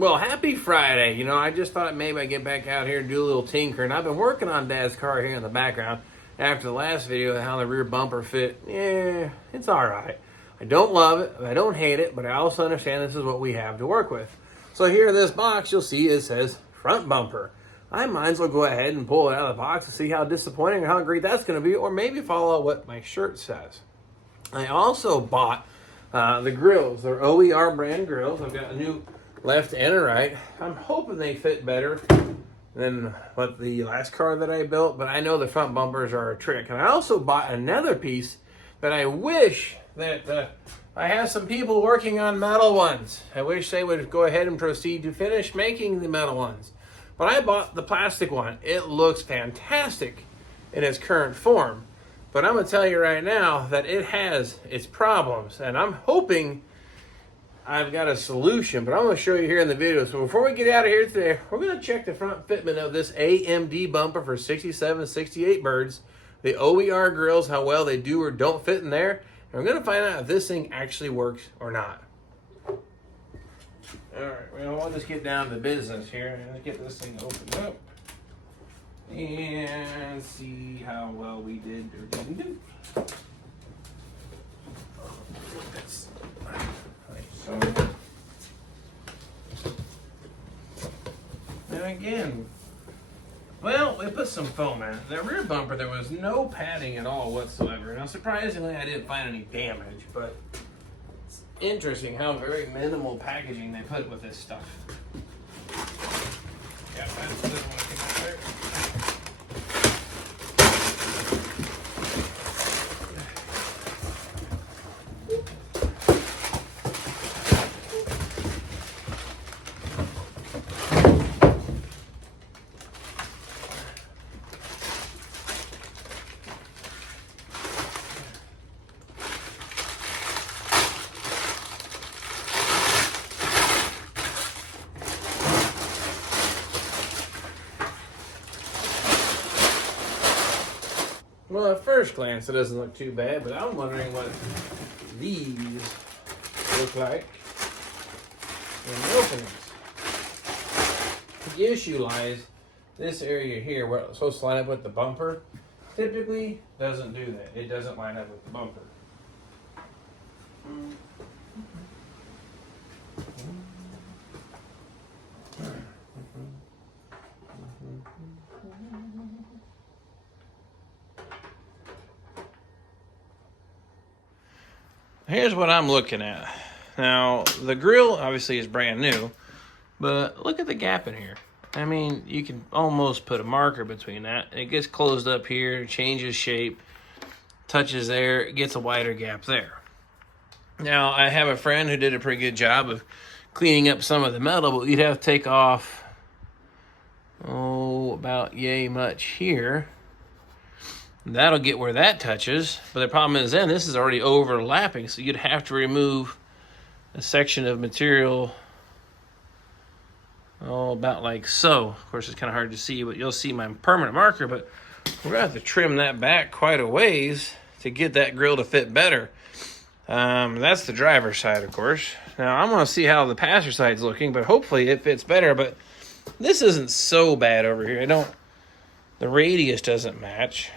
Well, happy Friday. You know, I just thought maybe I'd get back out here and do a little tinkering. I've been working on Dad's car here in the background after the last video of how the rear bumper fit. Yeah, it's all right. I don't love it, I don't hate it, but I also understand this is what we have to work with. So here in this box, you'll see it says front bumper. I might as well go ahead and pull it out of the box and see how disappointing or how great that's going to be, or maybe follow what my shirt says. I also bought the grills. They're OER brand grills. I've got a new left and a right. I'm hoping they fit better than what the last car that I built, but I know the front bumpers are a trick. And I also bought another piece that I wish that I have some people working on metal ones. I wish they would go ahead and proceed to finish making the metal ones. But I bought the plastic one. It looks fantastic in its current form. But I'm going to tell you right now that it has its problems. And I'm hoping I've got a solution, but I'm going to show you here in the video. So before we get out of here today, we're going to check the front fitment of this AMD bumper for 67, 68 birds. The OER grills, how well they do or don't fit in there. And we're going to find out if this thing actually works or not. All right, well, we'll just get down to business here. Let's get this thing opened up and see how well we did or didn't do. So, and again, well, we put some foam in it. The rear bumper, there was no padding at all whatsoever. Now, surprisingly, I didn't find any damage, but it's interesting how very minimal packaging they put with this stuff. Yeah, that's the one thing out there. Well, at first glance, it doesn't look too bad, but I'm wondering what these look like in the openings. The issue lies this area here, where it's supposed to line up with the bumper, typically doesn't do that. It doesn't line up with the bumper. Here's what I'm looking at. Now, the grill obviously is brand new, but look at the gap in here. I mean, you can almost put a marker between that. It gets closed up here, changes shape, touches there, it gets a wider gap there. Now, I have a friend who did a pretty good job of cleaning up some of the metal, but you'd have to take off, about yay much here. That'll get where that touches, but the problem is then this is already overlapping, so you'd have to remove a section of material, about like so. Of course, it's kind of hard to see, but you'll see my permanent marker, but we're going to have to trim that back quite a ways to get that grill to fit better. That's the driver's side, of course. Now, I'm going to see how the passenger side's looking, but hopefully it fits better, but this isn't so bad over here. The radius doesn't match.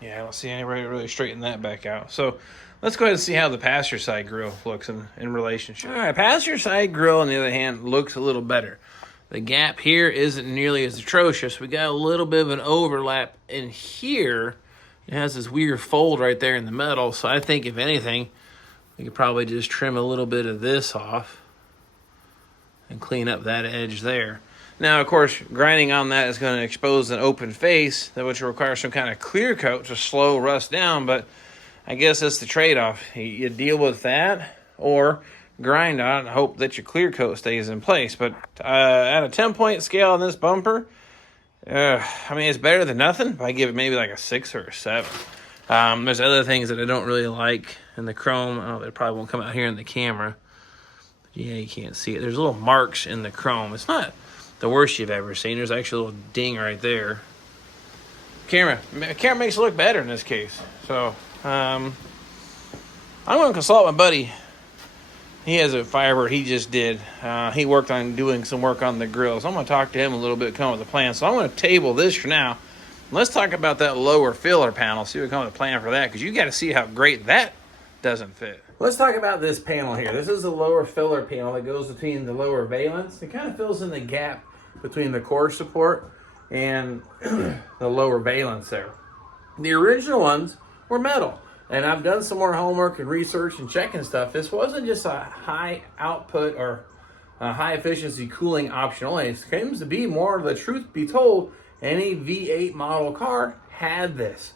Yeah, I don't see anybody really straighten that back out. So let's go ahead and see how the passenger side grill looks in relationship. All right, passenger side grill, on the other hand, looks a little better. The gap here isn't nearly as atrocious. We got a little bit of an overlap in here. It has this weird fold right there in the metal. So I think, if anything, we could probably just trim a little bit of this off and clean up that edge there. Now, of course, grinding on that is going to expose an open face, which will require some kind of clear coat to slow rust down, but I guess that's the trade-off. You deal with that or grind on it and hope that your clear coat stays in place. But at a 10-point scale on this bumper, I mean, it's better than nothing. I give it maybe like a 6 or a 7. There's other things that I don't really like in the chrome. It probably won't come out here in the camera. But yeah, you can't see it. There's little marks in the chrome. It's not the worst you've ever seen. There's actually a little ding right there. Camera makes it look better in this case. So I'm going to consult my buddy he has a Firebird he just did. He worked on doing some work on the grill. So I'm going to talk to him a little bit, come up with a plan. So I'm going to table this for now. Let's talk about that lower filler panel, see what comes with a plan for that, because you got to see how great that doesn't fit. Let's talk about this panel here. This is the lower filler panel that goes between the lower valence. It kind of fills in the gap between the core support and the lower valence there. The original ones were metal, and I've done some more homework and research and checking stuff. This wasn't just a high output or a high efficiency cooling option only. It seems to be more, the truth be told, any V8 model car had this.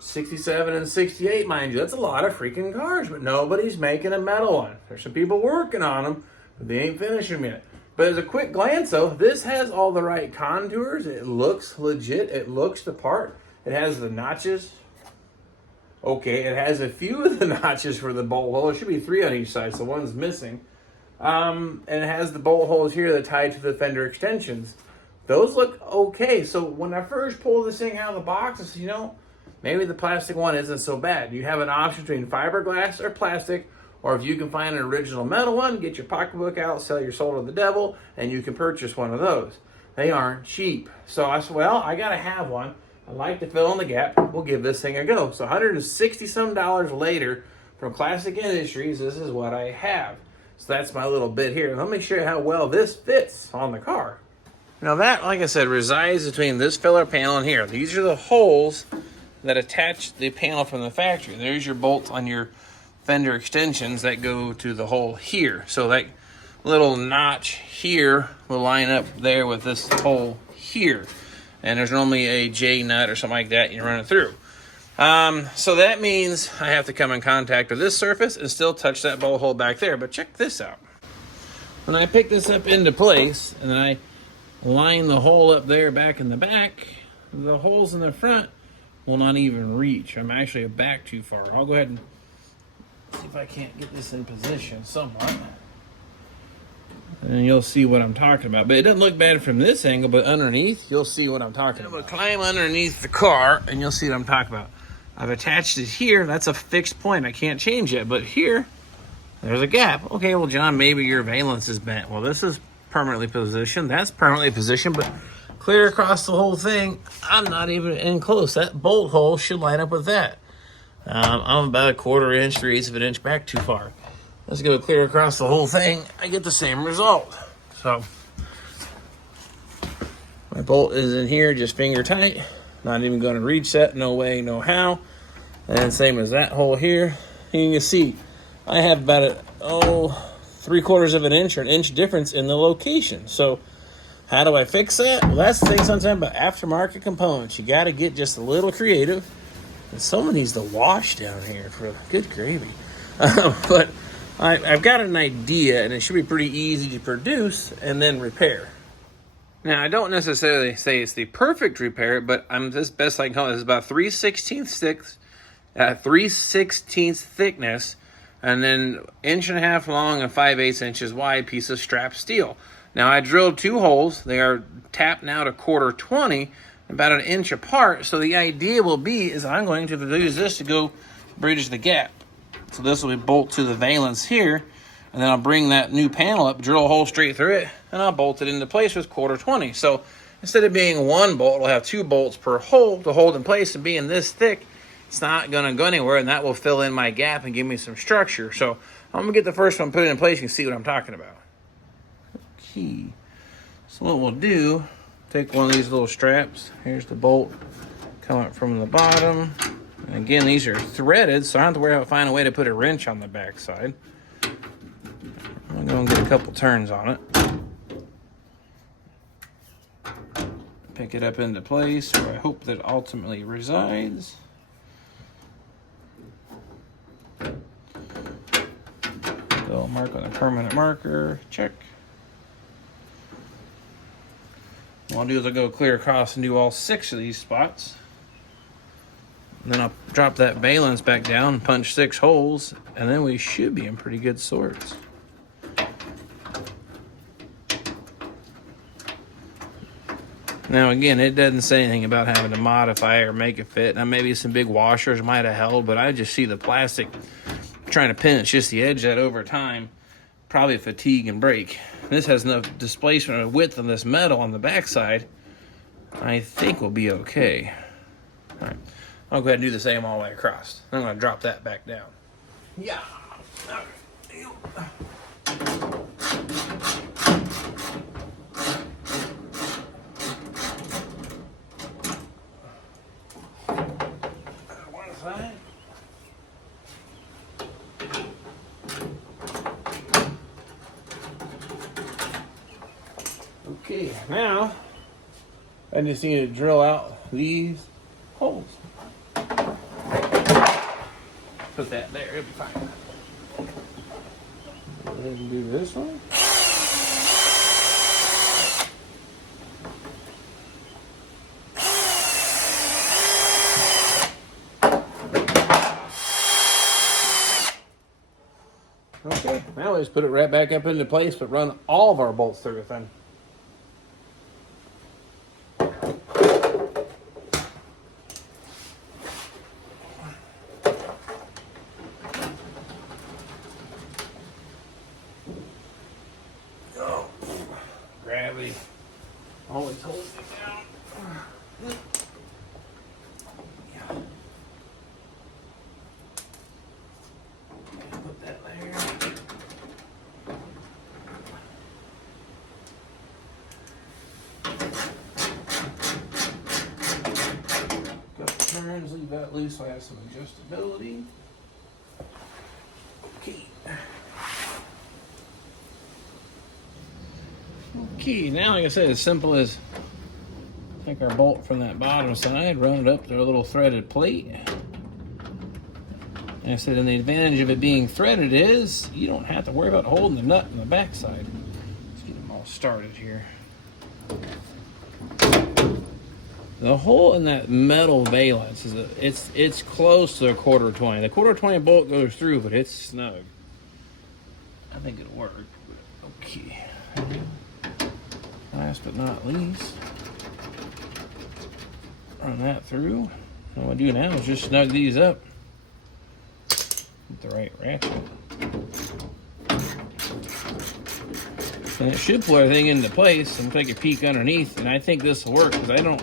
67 and 68, mind you, that's a lot of freaking cars, but nobody's making a metal one. There's some people working on them, but they ain't finished them yet. But as a quick glance though, this has all the right contours. It looks legit. It looks the part. It has the notches. Okay, it has a few of the notches for the bolt hole. There should be 3 on each side, so one's missing. And it has the bolt holes here that are tied to the fender extensions. Those look okay. So when I first pulled this thing out of the box, I said, you know, maybe the plastic one isn't so bad. You have an option between fiberglass or plastic, or if you can find an original metal one, get your pocketbook out, sell your soul to the devil, and you can purchase one of those. They aren't cheap. So I said, well, I got to have one. I like to fill in the gap. We'll give this thing a go. So $160 some later from Classic Industries, this is what I have. So that's my little bit here. Let me show you how well this fits on the car. Now that, like I said, resides between this filler panel and here. These are the holes that attach the panel from the factory. There's your bolts on your fender extensions that go to the hole here. So that little notch here will line up there with this hole here. And there's normally a J nut or something like that, and you run it through. So that means I have to come in contact with this surface and still touch that bolt hole back there. But check this out. When I pick this up into place and then I line the hole up there back in the back, the holes in the front will not even reach. I'm actually back too far. I'll go ahead and see if I can't get this in position somewhat. And you'll see what I'm talking about. But it doesn't look bad from this angle, but underneath, you'll see what I'm talking about. Climb underneath the car, and you'll see what I'm talking about. I've attached it here. That's a fixed point. I can't change it. But here, there's a gap. Okay, well, John, maybe your valence is bent. Well, this is permanently positioned. That's permanently positioned, but clear across the whole thing, I'm not even in close. That bolt hole should line up with that. I'm about 1/4 inch, 3/8 of an inch back too far. Let's go clear across the whole thing. I get the same result. So my bolt is in here, just finger tight. Not even going to reach that. No way, no how. And same as that hole here. You can see I have about 3/4 of an inch or an inch difference in the location. So how do I fix that? Well, that's the thing sometimes about aftermarket components. You got to get just a little creative. And someone needs to wash down here for good gravy. But I've got an idea, and it should be pretty easy to produce and then repair. Now, I don't necessarily say it's the perfect repair, but I'm this best I can call it. It's about 3/16 thickness, and then 1.5 inches long and 5/8 inches wide piece of strap steel. Now, I drilled 2 holes. They are tapped now to 1/4 about 1 inch apart. So the idea will be is I'm going to use this to go bridge the gap. So this will be bolt to the valence here, and then I'll bring that new panel up, drill a hole straight through it, and I'll bolt it into place with 1/4. So instead of being 1 bolt, we'll have 2 bolts per hole to hold in place, and being this thick, it's not going to go anywhere, and that will fill in my gap and give me some structure. So I'm going to get the first one put it in place. You can see what I'm talking about. Okay. So what we'll do, take one of these little straps. Here's the bolt coming up from the bottom. And again, these are threaded, so I don't have to worry about finding a way to put a wrench on the back side. I'm going to get a couple turns on it. Pick it up into place where I hope that ultimately resides. Go mark on a permanent marker, check. What I'll do is I'll go clear across and do all 6 of these spots. And then I'll drop that valence back down, punch 6 holes, and then we should be in pretty good sorts. Now again, it doesn't say anything about having to modify or make it fit. Now maybe some big washers might have held, but I just see the plastic trying to pin, it's just the edge that over time probably fatigue and break. This has enough displacement and width on this metal on the backside, I think we'll be okay. All right, I'll go ahead and do the same all the way across. I'm gonna drop that back down. Yeah. Okay. One side. Okay, now I just need to drill out these holes. Put that there, it'll be fine. Go ahead and do this one. Okay, now let's put it right back up into place, but run all of our bolts through it then. Oh, gravity always holds me down. Yeah. Put that there. Couple turns, leave that loose so I have some adjustability. Okay. Okay, now like I said, as simple as take our bolt from that bottom side, run it up to a little threaded plate. And I said, and the advantage of it being threaded is you don't have to worry about holding the nut in the back side. Let's get them all started here. The hole in that metal valence is it's close to a 1/4-20. The 1/4-20 bolt goes through, but it's snug. I think it'll work. Okay. Last but not least, run that through. And what I do now is just snug these up with the right ratchet. And it should pull everything into place and take a peek underneath, and I think this will work because I don't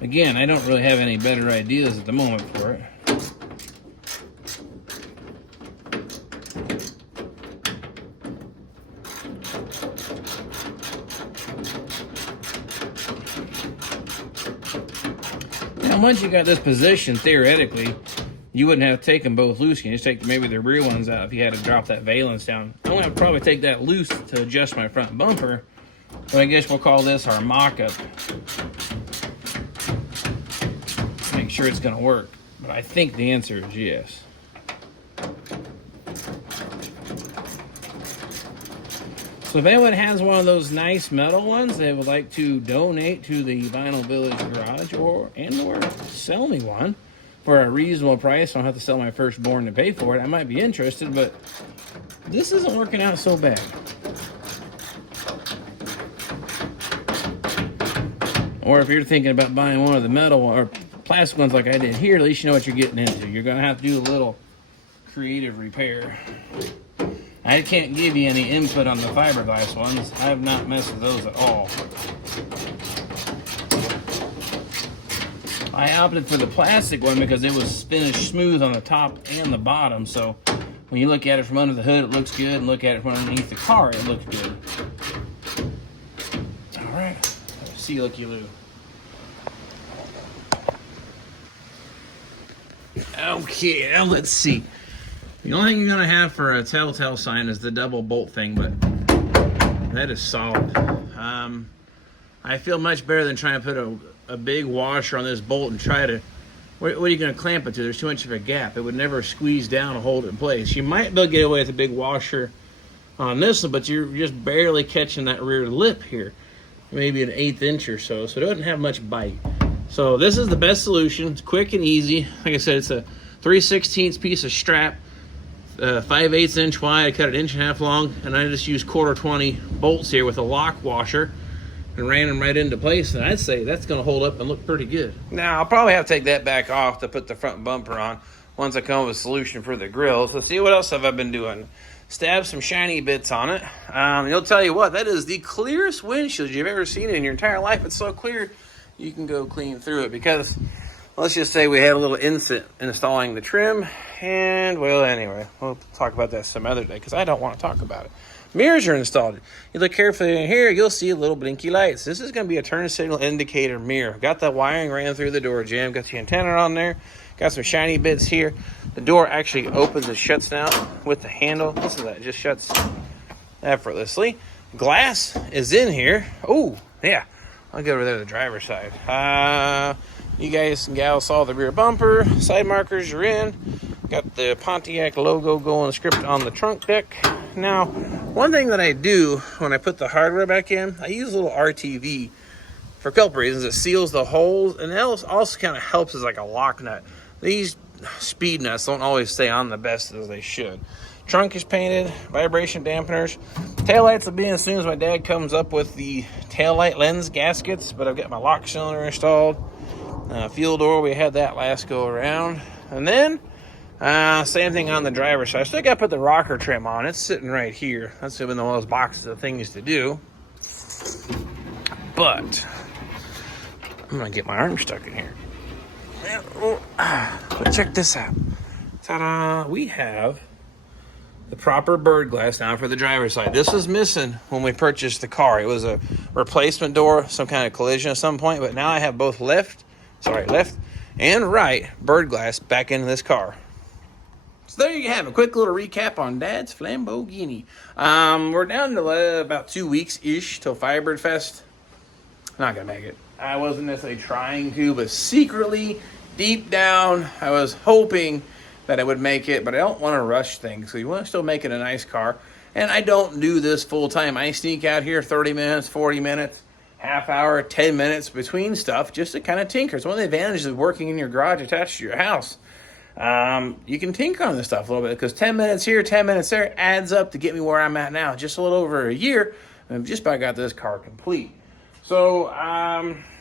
really have any better ideas at the moment for it. Now, once you got this position, theoretically, you wouldn't have to take them both loose. You can just take maybe the rear ones out if you had to drop that valence down. I'm going to probably take that loose to adjust my front bumper, but I guess we'll call this our mock-up. Make sure it's going to work, but I think the answer is yes. So if anyone has one of those nice metal ones they would like to donate to the Vinyl Village Garage or sell me one for a reasonable price, I don't have to sell my firstborn to pay for it, I might be interested, but this isn't working out so bad. Or if you're thinking about buying one of the metal or plastic ones like I did here, at least you know what you're getting into. You're going to have to do a little creative repair. I can't give you any input on the fiberglass ones. I have not messed with those at all. I opted for the plastic one because it was finished smooth on the top and the bottom, so when you look at it from under the hood, it looks good, and look at it from underneath the car, it looks good. All right, see looky-loo. Okay, now let's see. The only thing you're going to have for a telltale sign is the double bolt thing, but that is solid. I feel much better than trying to put a big washer on this bolt and try to... What are you going to clamp it to? There's too much of a gap. It would never squeeze down and hold it in place. You might be able to get away with a big washer on this one, but you're just barely catching that rear lip here. Maybe an 1/8 inch or so, so it doesn't have much bite. So this is the best solution. It's quick and easy. Like I said, it's a 3/16 piece of strap. 5/8 inch wide, I cut it 1.5 inches long, and I just used 1/4-20 bolts here with a lock washer and ran them right into place, and I'd say that's going to hold up and look pretty good. Now, I'll probably have to take that back off to put the front bumper on, once I come up with a solution for the grills. Let's see, what else have I been doing? Stab some shiny bits on it. It'll tell you what, that is the clearest windshield you've ever seen in your entire life. It's so clear you can go clean through it, because let's just say we had a little incident installing the trim, and well, anyway, we'll talk about that some other day because I don't want to talk about it. Mirrors are installed. You look carefully in here, you'll see little blinky lights. This is going to be a turn signal indicator mirror. Got the wiring ran through the door jam, got the antenna on there, got some shiny bits here. The door actually opens and shuts now with the handle. Listen to that, it just shuts effortlessly. Glass is in here. Oh, yeah. I'll go over there to the driver's side. You guys and gals saw the rear bumper. Side markers are in. Got the Pontiac logo going script on the trunk deck. Now, one thing that I do when I put the hardware back in, I use a little RTV for a couple reasons. It seals the holes, and it also kind of helps as like a lock nut. These speed nuts don't always stay on the best as they should. Trunk is painted, vibration dampeners. Taillights will be in as soon as my dad comes up with the taillight lens gaskets, but I've got my lock cylinder installed. Fuel door, we had that last go around. And then, same thing on the driver's side. I still got to put the rocker trim on. It's sitting right here. That's been one of those boxes of things to do. But, I'm going to get my arm stuck in here. But check this out. Ta-da! We have the proper bird glass now for the driver's side. This was missing when we purchased the car. It was a replacement door, some kind of collision at some point, but now I have both left and right bird glass back into this car. So there you have a quick little recap on Dad's Lamborghini. We're down to about 2 weeks-ish till Firebird Fest. Not gonna make it. I wasn't necessarily trying to, but secretly, deep down, I was hoping that I would make it, but I don't want to rush things. So you want to still make it a nice car. And I don't do this full time. I sneak out here 30 minutes, 40 minutes, half hour, 10 minutes between stuff just to kind of tinker. It's one of the advantages of working in your garage attached to your house. You can tinker on this stuff a little bit, because 10 minutes here, 10 minutes there adds up to get me where I'm at now. Just a little over a year, and I've just about got this car complete. So,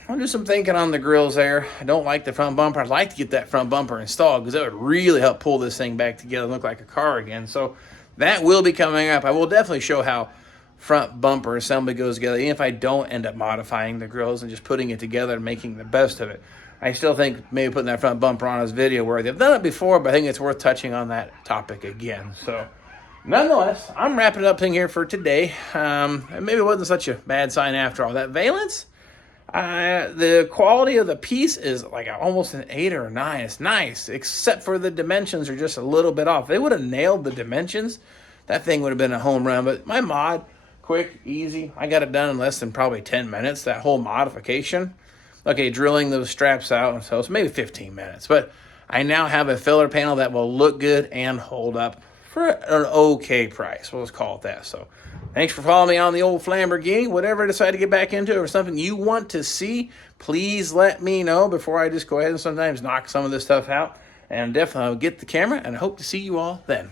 I'll do some thinking on the grills there. I don't like the front bumper. I'd like to get that front bumper installed, because that would really help pull this thing back together and look like a car again. So that will be coming up. I will definitely show how front bumper assembly goes together, even if I don't end up modifying the grills and just putting it together and making the best of it. I still think maybe putting that front bumper on is video worthy. I've done it before, but I think it's worth touching on that topic again. So nonetheless, I'm wrapping it up thing here for today. Maybe it wasn't such a bad sign after all. That valence, the quality of the piece is like almost an 8 or a 9. It's nice, except for the dimensions are just a little bit off. If they would have nailed the dimensions, that thing would have been a home run. But my mod, quick, easy. I got it done in less than probably 10 minutes, that whole modification. Okay, drilling those straps out, so it's maybe 15 minutes. But I now have a filler panel that will look good and hold up for an okay price. We'll just call it that. So thanks for following me on the old Lamborghini. Whatever I decide to get back into, or something you want to see, please let me know before I just go ahead and sometimes knock some of this stuff out. And definitely I'll get the camera, and I hope to see you all then.